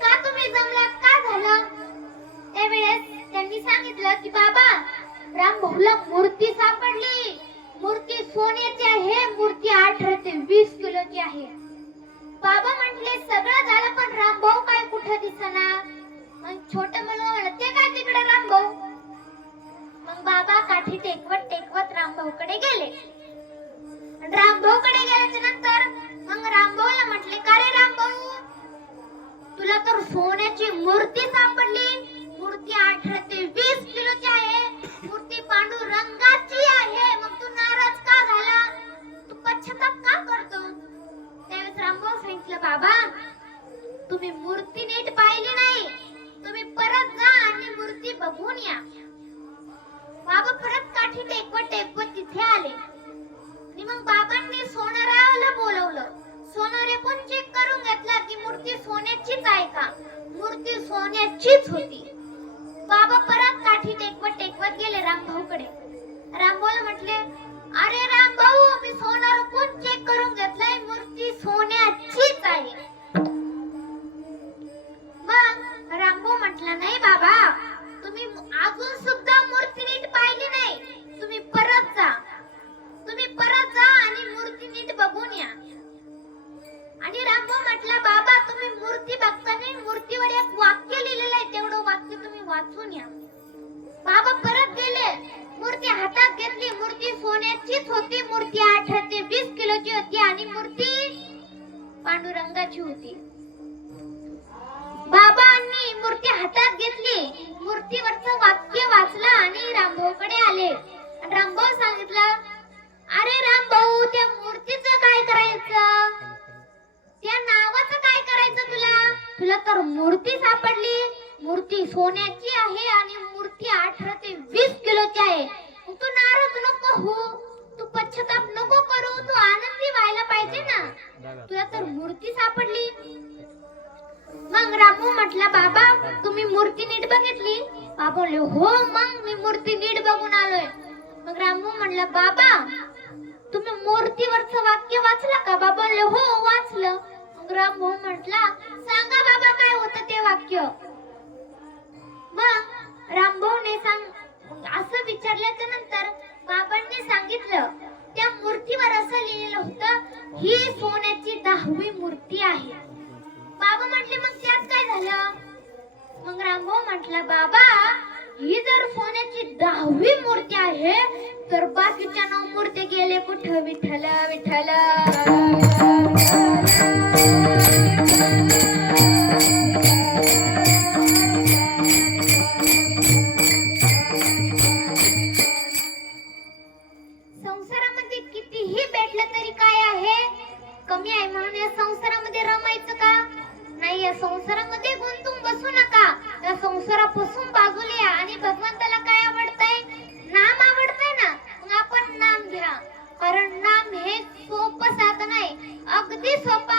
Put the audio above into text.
का तुम्ही जमलात? का झालं? त्यावेळेस त्यांनी सांगितलं की बाबा राम मूर्ती सापडली. मूर्ती सोन्याची आहे मूर्ती अठरा वीस किलोची आहे. बाबा म्हटले सगळं झालं पण राम काय कुठं दिसना? मग छोट मुलं म्हणलं ते तिकडे राम मग बाबा काठी टेकवत टेकवत राम गेले. तर सोन्याची मूर्ती सापडली. मूर्ती अठरा ते वीस किलोची आहे. मूर्ती पांडुरंगाची आहे. मग तू नाराज का झाला? तू पश्चाताप का करतो? त्यावेळेस रामभाऊ सांगितलं बाबा तुम्ही मूर्ती नीट पाहिली नाही. तुम्ही परत जा आणि मूर्ती बघून या. बाबा परत काठी टेकवत टेकवत सोन्याचीच होती. बाबा परत काठी टेकवत टेकवत गेले रामभाऊकडे. रामभाऊ म्हटले अरे रामभाऊ मी सोनार कोण चेक करून घेतलाय. मूर्ती सोन्याचीच आहे. मग रामभाऊ म्हटला नाही बाबा तुम्ही अजून सुद्धा मूर्ती नीट पाहिली नाही. तुम्ही परत जा. तुम्ही परत जा आणि मूर्ती नीट बघून या. आणि रामभाऊ म्हटला वाचून या बाबा परत गेले. मूर्ती हातात घेतली. मूर्ती सोन्याचीच होती. मूर्ती अठरा ते वीस किलोची होती आणि मूर्ती पांडुरंगाची होती. बाबांनी मूर्ती हातात घेतली. मूर्तीवरचं वाक्य वाचलं आणि रामभाऊकडे आले. रामभाऊ सांगितलं अरे रामभाऊ त्या मूर्तीचं काय करायचं? त्या नावाचं काय करायचं तुला? तुला तर मूर्ती सापडली. मूर्ती सोन्याची आहे आणि मूर्ती अठरा ते वीस किलोची आहे. तू नाराज नको हो तू पश्चाताप नको करू. तू आनंदी व्हायला पाहिजे ना. तुला तर मूर्ती सापडली. मग रामू म्हटला बाबा तुम्ही मूर्ती नीट बघितली? बाबा म्हणले हो मग मी मूर्ती नीट बघून आलोय. मग रामू म्हणला बाबा तुम्ही मूर्तीवरचं वाक्य वाचलं का? बाबा म्हणले हो वाचलं. मग रामू म्हटला सांगा बाबा काय होतं ते वाक्य? मग रामभाऊने सांग असं विचारल्याच्या नंतर बाबांनी सांगितलं त्या मूर्तीवर असं लिहिलेलं होतं ही सोन्याची दहावी मूर्ती आहे. बाबा म्हटले मग त्यात काय झालं? मग रामभाऊ म्हटला बाबा ही जर सोन्याची दहावी मूर्ती आहे तर बाकीच्या नऊ मूर्ती गेले कुठं? विठ्ठल विठ्ठल. तरी काय आहे? कमी आहे म्हणून या संसारामध्ये रमायचं का? नाही या संसारामध्ये गुंतून बसू नका. या संसारापासून बाजूला या आणि भगवंताला काय आवडतंय? नाम आवडतंय ना? मग आपण नाम घ्या. कारण नाम हे सोपं साधन आहे. अगदी सोपं